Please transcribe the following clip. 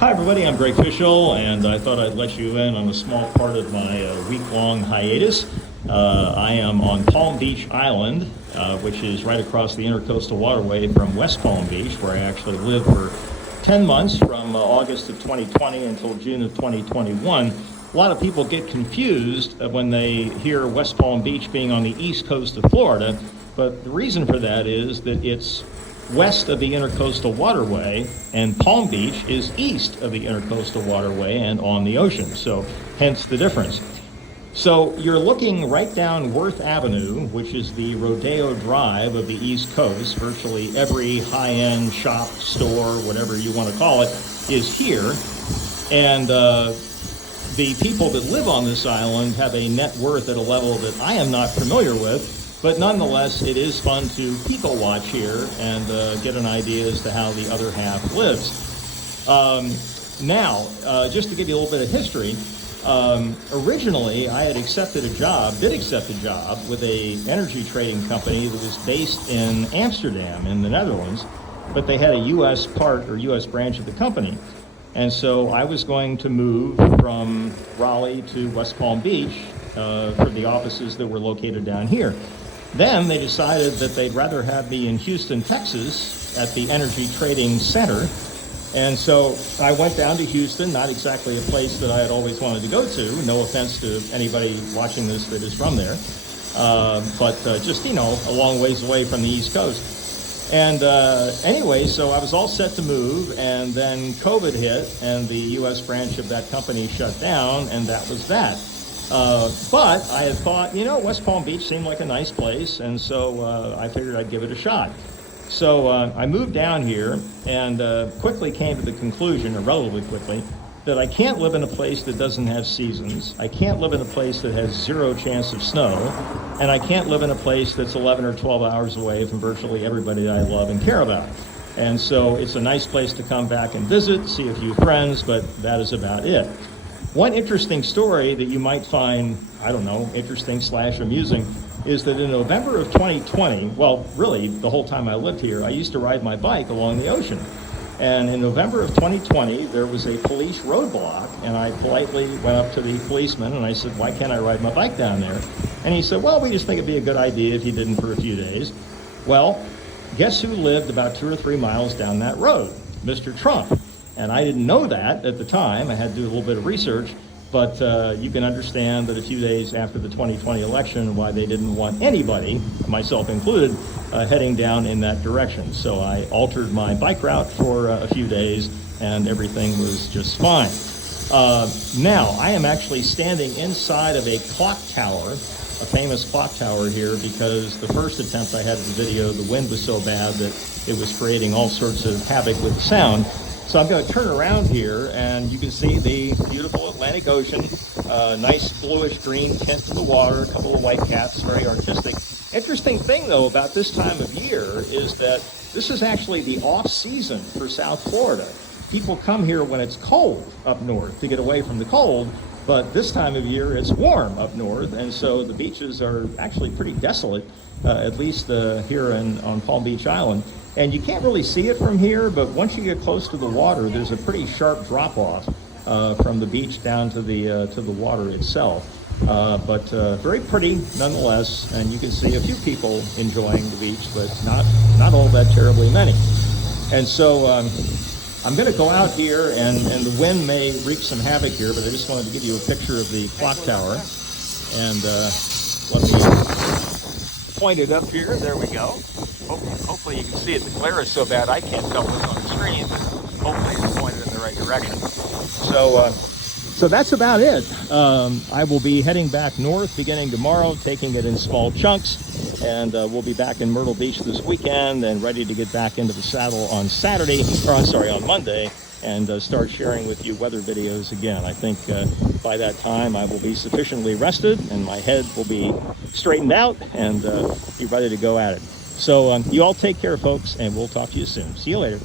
Hi everybody, I'm Greg Fishel, and I thought I'd let you in on a small part of my week-long hiatus. I am on Palm Beach Island, which is right across the Intercoastal Waterway from West Palm Beach, where I actually lived for 10 months from August of 2020 until June of 2021. A lot of people get confused when they hear West Palm Beach being on the east coast of Florida, but the reason for that is that it's west of the Intercoastal Waterway, and Palm Beach is east of the Intercoastal Waterway and on the ocean, so hence the difference. So you're looking right down Worth Avenue, which is the Rodeo Drive of the East Coast. Virtually every high-end shop, store, whatever you want to call it, is here. And the people that live on this island have a net worth at a level that I am not familiar with. But nonetheless, it is fun to people watch here and get an idea as to how the other half lives. Now, just to give you a little bit of history, originally I had accepted a job with a energy trading company that was based in Amsterdam in the Netherlands, but they had a U.S. part or U.S. branch of the company. And so I was going to move from Raleigh to West Palm Beach for the offices that were located down here. Then they decided that they'd rather have me in Houston, Texas at the Energy Trading Center. And so I went down to Houston, not exactly a place that I had always wanted to go to. No offense to anybody watching this that is from there. But just, a long ways away from the East Coast. And anyway, so I was all set to move, and then COVID hit, and the U.S. branch of that company shut down, and that was that. But I had thought, West Palm Beach seemed like a nice place, and so I figured I'd give it a shot. So I moved down here and quickly came to the conclusion, or relatively quickly, that I can't live in a place that doesn't have seasons. I can't live in a place that has zero chance of snow, and I can't live in a place that's 11 or 12 hours away from virtually everybody that I love and care about. And so it's a nice place to come back and visit, see a few friends, but that is about it. One interesting story that you might find, interesting / amusing, is that in November of 2020, well, really the whole time I lived here, I used to ride my bike along the ocean. And in November of 2020, there was a police roadblock, and I politely went up to the policeman and I said, why can't I ride my bike down there? And he said, well, we just think it'd be a good idea if you didn't for a few days. Well, guess who lived about 2 or 3 miles down that road? Mr. Trump. And I didn't know that at the time. I had to do a little bit of research, but you can understand that a few days after the 2020 election, why they didn't want anybody, myself included, heading down in that direction. So I altered my bike route for a few days, and everything was just fine. Now, I am actually standing inside of a clock tower, a famous clock tower here, because the first attempt I had at the video, the wind was so bad that it was creating all sorts of havoc with the sound. So I'm going to turn around here, and you can see the beautiful Atlantic Ocean, nice bluish-green tint to the water, a couple of white caps, very artistic. Interesting thing, though, about this time of year is that this is actually the off-season for South Florida. People come here when it's cold up north to get away from the cold, but this time of year it's warm up north, and so the beaches are actually pretty desolate, at least here on Palm Beach Island. And you can't really see it from here, but once you get close to the water, there's a pretty sharp drop-off from the beach down to the water itself. But very pretty nonetheless, and you can see a few people enjoying the beach, but not all that terribly many. And so I'm going to go out here, and the wind may wreak some havoc here, but I just wanted to give you a picture of the clock tower. And let me point it up here. There we go. Hopefully you can see it. The glare is so bad I can't tell what's on the screen, but hopefully it's pointed in the right direction. So that's about it. I will be heading back north beginning tomorrow, taking it in small chunks, and we'll be back in Myrtle Beach this weekend and ready to get back into the saddle on on Monday, and start sharing with you weather videos again. I think by that time I will be sufficiently rested and my head will be straightened out and be ready to go at it. So you all take care, folks, and we'll talk to you soon. See you later.